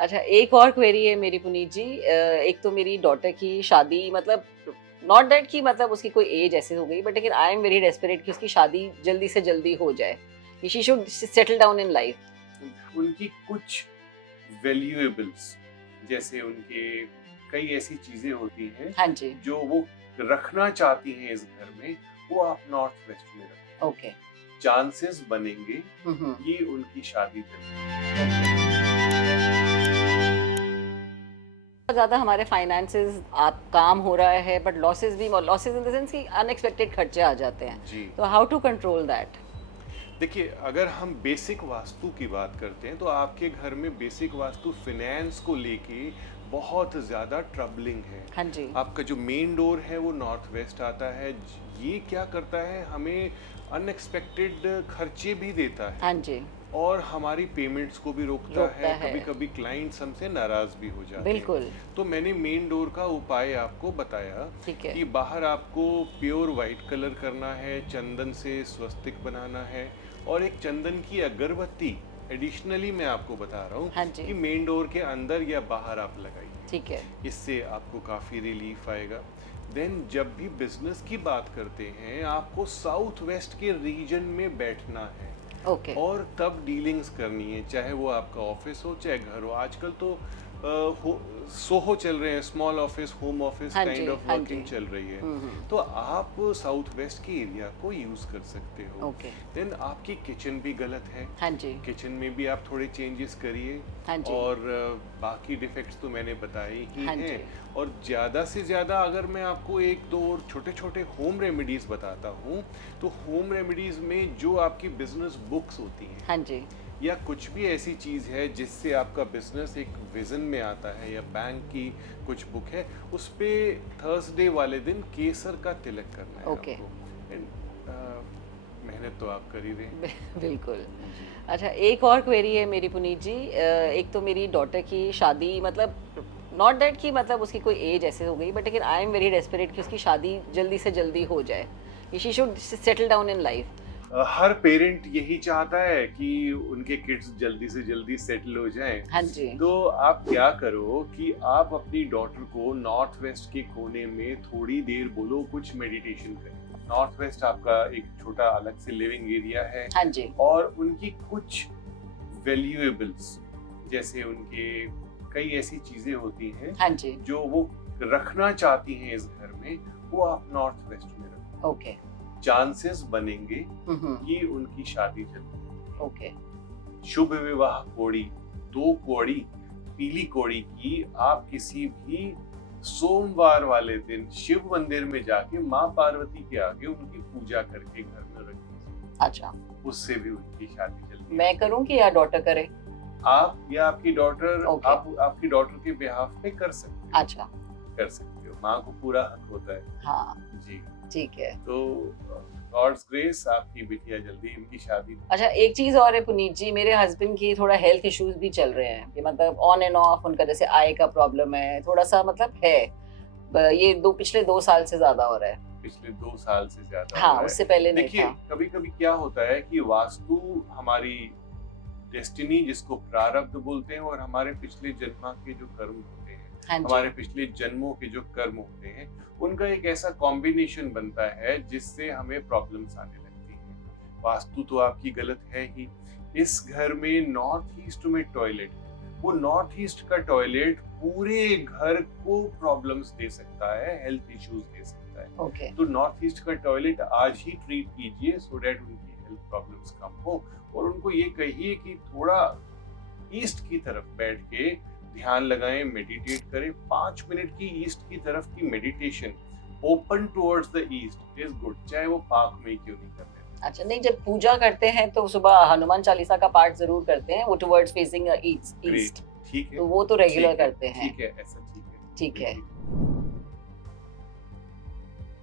अच्छा, एक और क्वेरी है मेरी पुनीत जी। एक तो मेरी डॉटर की शादी, मतलब नॉट दैट कि मतलब उसकी कोई एज ऐसे हो गई, बट लेकिन आई एम वेरी डेस्परेट कि उसकी शादी जल्दी से जल्दी हो जाए, कि she should settle down in life. उनकी कुछ वैल्यूएबल्स, जैसे उनके कई ऐसी चीजें होती हैं हाँ जी। जो वो रखना चाहती हैं इस घर में, वो आप नॉर्थ वेस्ट में रखें। ओके। चांसेस बनेंगे हम्म। कि उनकी शादी जल्दी। ज्यादा हमारे फाइनेंसेस आप काम हो रहा है, बट लॉसेस भी, लॉसेस इन द सेंस कि अनएक्सपेक्टेड खर्चे आ जाते हैं, जी, तो हाउ टू कंट्रोल दैट? देखिए, अगर हम बेसिक वास्तु की बात करते हैं तो आपके घर में बेसिक वास्तु फिनेंस को लेके बहुत ज़्यादा ट्रबलिंग है। हाँ जी। आपका जो मेन डोर है वो नॉर्थ वेस्ट आता है। ये क्या करता है, हमें अनएक्सपेक्टेड खर्चे भी देता है हाँ जी। और हमारी पेमेंट्स को भी रोकता है। है। कभी कभी क्लाइंट्स हमसे नाराज भी हो जाते बिल्कुल। हैं। तो मैंने मेन डोर का उपाय आपको बताया ठीक है। कि बाहर आपको प्योर वाइट कलर करना है, चंदन से स्वस्तिक बनाना है और एक चंदन की अगरबत्ती एडिशनली मैं आपको बता रहा हूँ हाँ जी। कि मेन डोर के अंदर या बाहर आप लगाइए। ठीक है। इससे आपको काफ़ी रिलीफ आएगा। देन जब भी बिजनेस की बात करते हैं, आपको साउथ वेस्ट के रीजन में बैठना है ओके। और तब डीलिंग्स करनी है, चाहे वो आपका ऑफिस हो चाहे घर हो। आजकल तो सोहो चल रहे हैं, स्मॉल ऑफिस, होम ऑफिस हाँ काइंड जी, ऑफ हाँ वर्किंग जी। चल रही है। तो आप साउथ वेस्ट के एरिया को यूज कर सकते हो। ओके। देन आपकी किचन भी गलत है, हाँ जी। किचन में भी आप थोड़े चेंजेस करिए। हाँ जी। और बाकी डिफेक्ट्स तो मैंने बताए ही हाँ हैं। जी। और ज़्यादा से ज़्यादा अगर मैं आपको एक दो और छोटे छोटे होम रेमेडीज़ बताता हूँ, तो होम रेमेडीज़ में जो आपकी बिजनेस बुक्स होती हैं हाँ जी। या कुछ भी ऐसी चीज़ है जिससे आपका बिजनेस एक विजन में आता है, या बैंक की कुछ बुक है, उस पे थर्सडे वाले दिन केसर का तिलक करना है ओके। आपको। मेहनत तो आप कर ही रहे हैं। बिल्कुल। अच्छा, एक और क्वेरी है मेरी पुनीत जी। एक तो मेरी डॉटर की शादी, मतलब नॉट दैट कि मतलब उसकी कोई एज ऐसे हो गई, बट लेकिन आई एम वेरी डेस्परेट कि उसकी शादी जल्दी से जल्दी हो जाए, कि she should settle down in life. Her parent यही चाहता है कि उनके किड्स जल्दी से जल्दी सेटल हो जाएं। हाँ जी। तो आप क्या करो कि आप अपनी डॉटर को नॉर्थ वेस्ट के कोने में थोड़ी देर बोलो कुछ मेडिटेशन करें। नॉर्थ वेस्ट आपका एक छोटा अलग से लिविंग एरिया है। हाँ जी। और उनकी कुछ वैल्यूएबल्स, जैसे उनके कई ऐसी चीजें होती हैं हाँ जी। जो वो रखना चाहती हैं इस घर में, वो आप नॉर्थ वेस्ट में रखो। ओके। चांसेस बनेंगे हम्म। कि उनकी शादी जल्दी। ओके। शुभ विवाह कौड़ी, 2 कौड़ी, पीली कौड़ी की आप किसी भी सोमवार वाले दिन शिव मंदिर में जाके माँ पार्वती के आगे उनकी पूजा करके घर में रखिए। अच्छा, उससे भी उनकी शादी जल्दी। मैं करूं कि या डॉटर करे? आप या आपकी डॉटर, Okay. आप आपकी डॉटर के बिहाफ पे कर सकते हो। अच्छा। कर सकते हो, माँ को पूरा हक होता है। हाँ, जी। ठीक है। तो गॉड्स ग्रेस, आपकी बिटिया जल्दी इनकी शादी। अच्छा, एक चीज और है पुनीत जी, मेरे हस्बैंड की थोड़ा हेल्थ इश्यूज भी चल रहे हैं, कि मतलब ऑन एंड ऑफ उनका जैसे आय का प्रॉब्लम है, थोड़ा सा मतलब है। ये पिछले 2 साल से ज्यादा हो रहा है। पिछले 2 साल से ज्यादा हो हाँ, रहा है। उससे पहले नहीं देखिए, था। कभी कभी क्या होता है कि वास्तु हमारी डेस्टिनी, जिसको प्रारब्ध बोलते हैं, और हमारे पिछले जन्म के जो कर्म होते हैं, हाँ जी। हमारे पिछले जन्मों के जो कर्म होते हैं, उनका एक ऐसा कॉम्बिनेशन बनता है जिससे हमें प्रॉब्लम्स आने लगती हैं। वास्तु तो आपकी गलत है ही। इस घर में नॉर्थ ईस्ट में टॉयलेट, वो नॉर्थ ईस्ट का टॉयलेट पूरे घर को प्रॉब्लम्स दे सकता है, हेल्थ इश्यूज दे सकता है। ओके। तो नॉर्थ ईस्ट का टॉयलेट आज ही ट्रीट कीजिए, सो दैट उनकी हेल्थ प्रॉब्लम्स कम हो। और उनको ये कहिए कि थोड़ा ईस्ट की तरफ बैठ के ध्यान लगाएं, मेडिटेट करें। 5 मिनट की ईस्ट की तरफ की meditation, open towards the east, is good, चाहे वो पार्क में क्यों नहीं कर रहे। अच्छा, नहीं, जब पूजा करते हैं तो सुबह हनुमान चालीसा का पाठ जरूर करते हैं, वो टुवर्ड्स फेसिंग ईस्ट। ठीक है, तो वो तो रेगुलर करते हैं। ठीक है, ऐसा ठीक है। ठीक है।